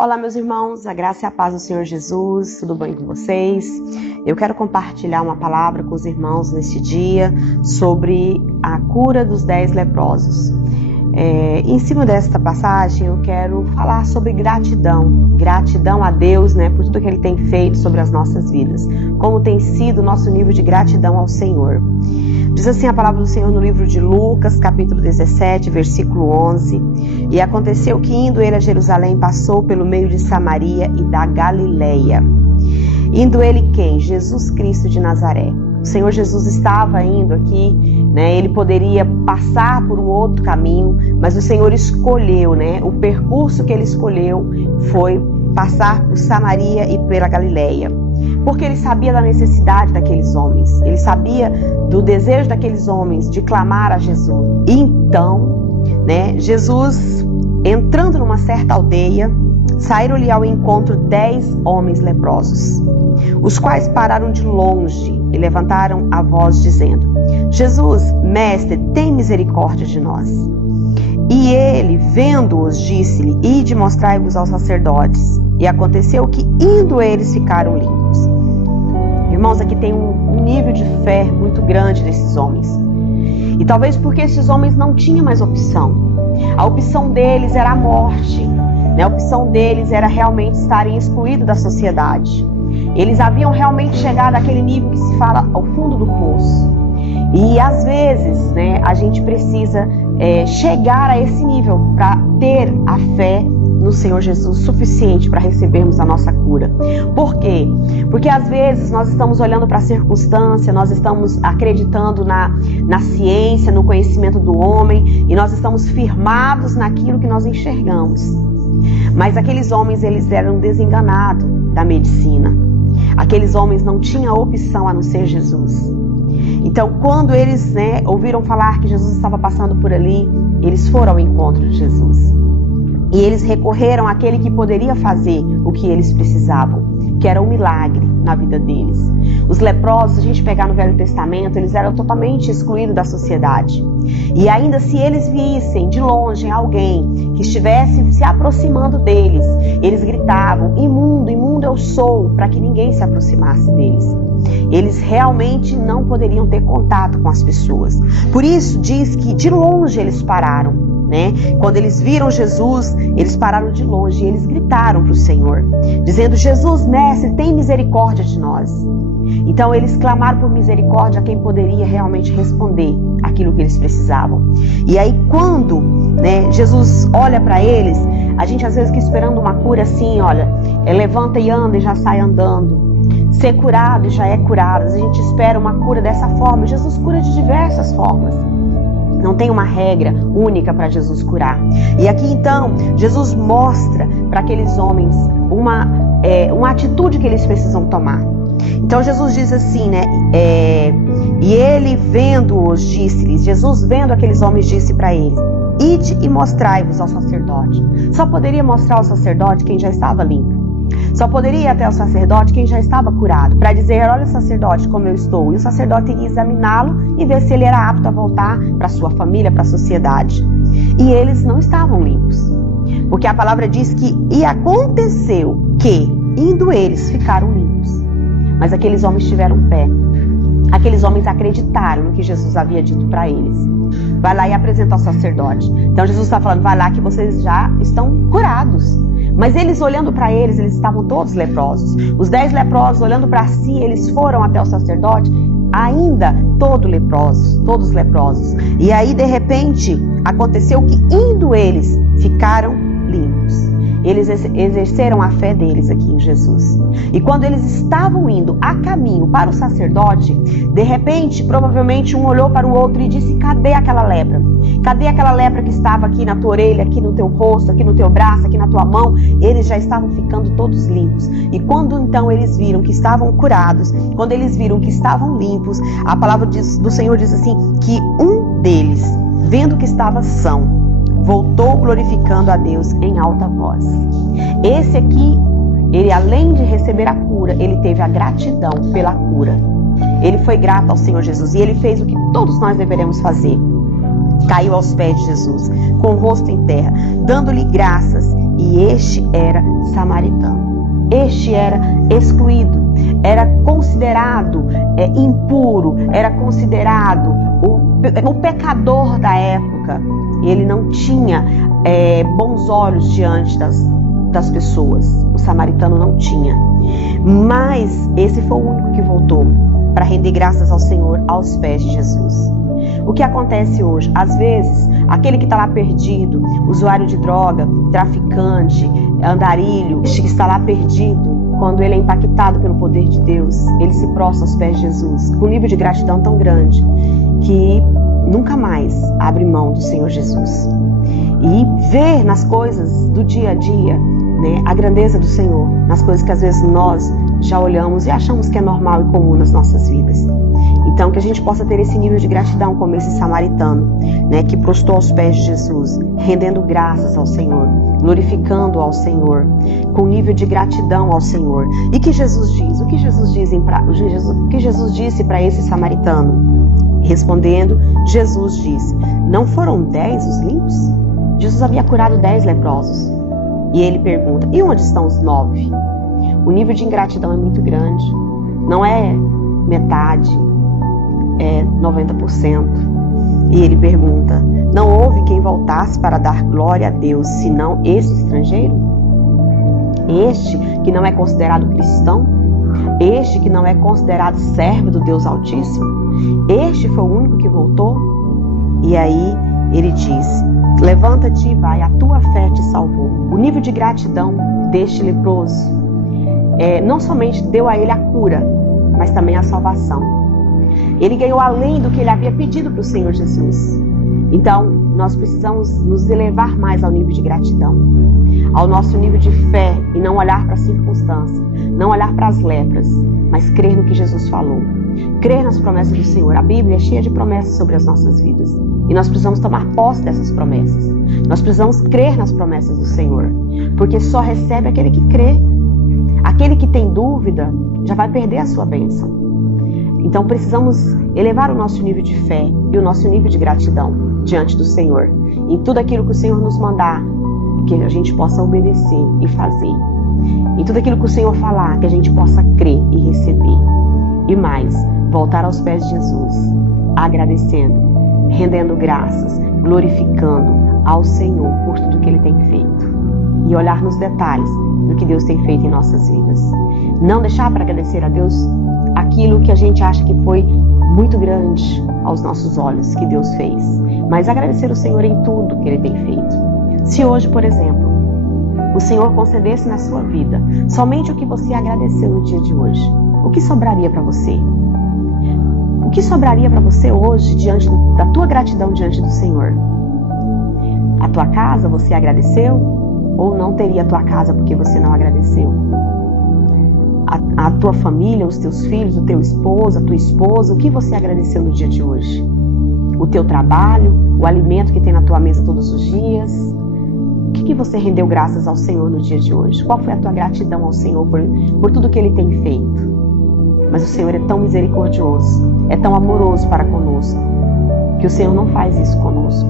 Olá, meus irmãos, a graça e a paz do Senhor Jesus, tudo bem com vocês? Eu quero compartilhar uma palavra com os irmãos neste dia sobre a cura dos 10 leprosos. Em cima desta passagem, eu quero falar sobre gratidão a Deus, por tudo que Ele tem feito sobre as nossas vidas, como tem sido o nosso nível de gratidão ao Senhor. Diz assim a palavra do Senhor no livro de Lucas, capítulo 17, versículo 11. E aconteceu que, indo ele a Jerusalém, passou pelo meio de Samaria e da Galileia. Indo ele quem? Jesus Cristo de Nazaré. O Senhor Jesus estava indo aqui, ele poderia passar por um outro caminho, mas o Senhor escolheu, o percurso que ele escolheu foi passar por Samaria e pela Galileia. Porque ele sabia da necessidade daqueles homens, ele sabia do desejo daqueles homens de clamar a Jesus. Então, Jesus, entrando numa certa aldeia, saíram-lhe ao encontro 10 homens leprosos, os quais pararam de longe e levantaram a voz dizendo: Jesus, mestre, tem misericórdia de nós. E ele, vendo-os, disse-lhe: Ide, mostrai-vos aos sacerdotes. E aconteceu que, indo eles, ficaram limpos. Irmãos, aqui tem um nível de fé muito grande desses homens. E talvez porque esses homens não tinham mais opção. A opção deles era a morte. A opção deles era realmente estarem excluídos da sociedade. Eles haviam realmente chegado àquele nível que se fala ao fundo do poço. E às vezes, a gente precisa chegar a esse nível para ter a fé no Senhor Jesus suficiente para recebermos a nossa cura. Por quê? Porque às vezes nós estamos olhando para a circunstância, nós estamos acreditando na ciência, no conhecimento do homem, e nós estamos firmados naquilo que nós enxergamos. Mas aqueles homens, eles eram desenganados da medicina. Aqueles homens não tinham opção a não ser Jesus. Então, quando eles ouviram falar que Jesus estava passando por ali, eles foram ao encontro de Jesus. E eles recorreram àquele que poderia fazer o que eles precisavam, que era um milagre na vida deles. Os leprosos, se a gente pegar no Velho Testamento, eles eram totalmente excluídos da sociedade. E ainda se eles vissem de longe alguém que estivesse se aproximando deles, eles gritavam: imundo, imundo eu sou, para que ninguém se aproximasse deles. Eles realmente não poderiam ter contato com as pessoas. Por isso diz que de longe eles pararam. Quando eles viram Jesus, eles pararam de longe e eles gritaram para o Senhor, dizendo: Jesus, mestre, tem misericórdia de nós. Então eles clamaram por misericórdia a quem poderia realmente responder aquilo que eles precisavam. E aí quando Jesus olha para eles, a gente às vezes fica esperando uma cura assim, levanta e anda e já sai andando. Ser curado e já é curado. A gente espera uma cura dessa forma. Jesus cura de diversas formas. Não tem uma regra única para Jesus curar. E aqui então, Jesus mostra para aqueles homens uma atitude que eles precisam tomar. Então Jesus diz assim, e ele vendo-os, disse-lhes, Jesus vendo aqueles homens disse para eles: Ide e mostrai-vos ao sacerdote. Só poderia mostrar ao sacerdote quem já estava limpo. Só poderia ir até o sacerdote quem já estava curado, para dizer: olha, sacerdote, como eu estou. E o sacerdote iria examiná-lo e ver se ele era apto a voltar para sua família, para a sociedade. E eles não estavam limpos. Porque a palavra diz que, e aconteceu que, indo eles, ficaram limpos. Mas aqueles homens tiveram fé. Aqueles homens acreditaram no que Jesus havia dito para eles. Vai lá e apresenta ao sacerdote. Então Jesus está falando: vai lá que vocês já estão curados. Mas eles olhando para eles estavam todos leprosos. Os 10 leprosos olhando para si, eles foram até o sacerdote, ainda todos leprosos. E aí de repente aconteceu que, indo eles, ficaram limpos. Eles exerceram a fé deles aqui em Jesus. E quando eles estavam indo a caminho para o sacerdote, de repente, provavelmente um olhou para o outro e disse: cadê aquela lepra? Cadê aquela lepra que estava aqui na tua orelha, aqui no teu rosto, aqui no teu braço, aqui na tua mão? Eles já estavam ficando todos limpos. E quando então eles viram que estavam curados, quando eles viram que estavam limpos, a palavra do Senhor diz assim, que um deles, vendo que estava são, voltou glorificando a Deus em alta voz. Esse aqui, ele além de receber a cura, ele teve a gratidão pela cura. Ele foi grato ao Senhor Jesus e ele fez o que todos nós deveremos fazer. Caiu aos pés de Jesus, com o rosto em terra, dando-lhe graças E este era samaritano. Este era excluído, era considerado impuro, era considerado o pecador da época. Ele não tinha bons olhos diante das pessoas. O samaritano não tinha. Mas esse foi o único que voltou para render graças ao Senhor aos pés de Jesus. O que acontece hoje? Às vezes, aquele que está lá perdido, usuário de droga, traficante, andarilho, que está lá perdido, quando ele é impactado pelo poder de Deus, ele se prostra aos pés de Jesus, com um nível de gratidão tão grande, que nunca mais abre mão do Senhor Jesus. E ver nas coisas do dia a dia, né, a grandeza do Senhor, nas coisas que às vezes nós já olhamos e achamos que é normal e comum nas nossas vidas. Então, que a gente possa ter esse nível de gratidão como esse samaritano, né, que prostrou aos pés de Jesus, rendendo graças ao Senhor, glorificando ao Senhor, com nível de gratidão ao Senhor. E que Jesus diz? O que Jesus disse para esse samaritano? Respondendo, Jesus disse: não foram 10 os limpos? Jesus havia curado 10 leprosos. E ele pergunta: e onde estão os 9? O nível de ingratidão é muito grande. Não é metade, é 90%. E ele pergunta: não houve quem voltasse para dar glória a Deus, senão este estrangeiro? Este que não é considerado cristão? Este que não é considerado servo do Deus Altíssimo? Este foi o único que voltou? E aí ele diz: levanta-te e vai, a tua fé te salvou. O nível de gratidão deste leproso não somente deu a ele a cura, mas também a salvação. Ele ganhou além do que ele havia pedido para o Senhor Jesus. Então, nós precisamos nos elevar mais ao nível de gratidão, ao nosso nível de fé, e não olhar para a circunstância, não olhar para as lepras, mas crer no que Jesus falou, crer nas promessas do Senhor. A Bíblia é cheia de promessas sobre as nossas vidas, e nós precisamos tomar posse dessas promessas. Nós precisamos crer nas promessas do Senhor, porque só recebe aquele que crê. Aquele que tem dúvida já vai perder a sua bênção. Então precisamos elevar o nosso nível de fé e o nosso nível de gratidão diante do Senhor, em tudo aquilo que o Senhor nos mandar, que a gente possa obedecer e fazer. Em tudo aquilo que o Senhor falar, que a gente possa crer e receber. E mais, voltar aos pés de Jesus, agradecendo, rendendo graças, glorificando ao Senhor por tudo que Ele tem feito. E olhar nos detalhes do que Deus tem feito em nossas vidas. Não deixar para agradecer a Deus aquilo que a gente acha que foi muito grande aos nossos olhos, que Deus fez. Mas agradecer o Senhor em tudo que Ele tem feito. Se hoje, por exemplo, o Senhor concedesse na sua vida somente o que você agradeceu no dia de hoje, o que sobraria para você? O que sobraria para você hoje diante da tua gratidão diante do Senhor? A tua casa você agradeceu? Ou não teria a tua casa porque você não agradeceu? A tua família, os teus filhos, o teu esposo, a tua esposa, o que você agradeceu no dia de hoje? O teu trabalho, o alimento que tem na tua mesa todos os dias? O que você rendeu graças ao Senhor no dia de hoje? Qual foi a tua gratidão ao Senhor por tudo que Ele tem feito? Mas o Senhor é tão misericordioso, é tão amoroso para conosco, que o Senhor não faz isso conosco.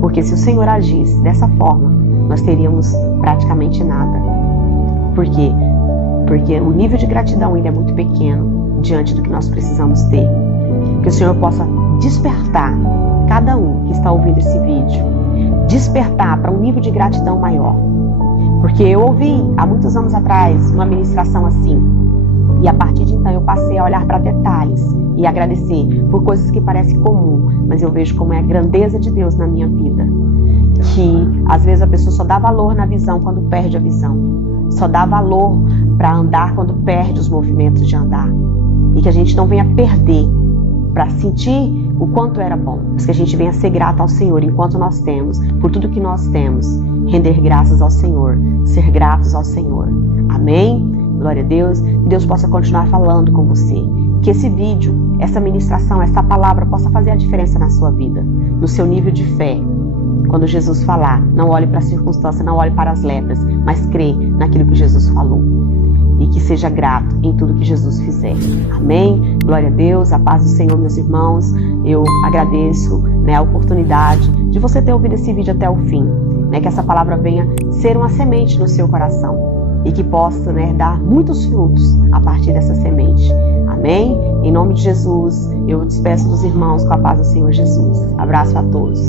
Porque se o Senhor agisse dessa forma, nós teríamos praticamente nada. Por quê? Porque o nível de gratidão ainda é muito pequeno diante do que nós precisamos ter. Que o Senhor possa despertar cada um que está ouvindo esse vídeo, despertar para um nível de gratidão maior. Porque eu ouvi há muitos anos atrás uma ministração assim, e a partir de então eu passei a olhar para detalhes e agradecer por coisas que parecem comum, mas eu vejo como é a grandeza de Deus na minha vida. Que às vezes a pessoa só dá valor na visão quando perde a visão, só dá valor para andar quando perde os movimentos de andar, e que a gente não venha perder para sentir o quanto era bom, mas que a gente venha ser grato ao Senhor enquanto nós temos, por tudo que nós temos, render graças ao Senhor, ser gratos ao Senhor. Amém? Glória a Deus. Que Deus possa continuar falando com você, que esse vídeo, essa ministração, essa palavra possa fazer a diferença na sua vida, no seu nível de fé. Quando Jesus falar, não olhe para a circunstância, não olhe para as lepras, mas crê naquilo que Jesus falou. E que seja grato em tudo que Jesus fizer. Amém? Glória a Deus, a paz do Senhor, meus irmãos. Eu agradeço a oportunidade de você ter ouvido esse vídeo até o fim, né? Que essa palavra venha ser uma semente no seu coração e que possa, né, dar muitos frutos a partir dessa semente. Amém? Em nome de Jesus, eu despeço dos irmãos com a paz do Senhor Jesus. Abraço a todos.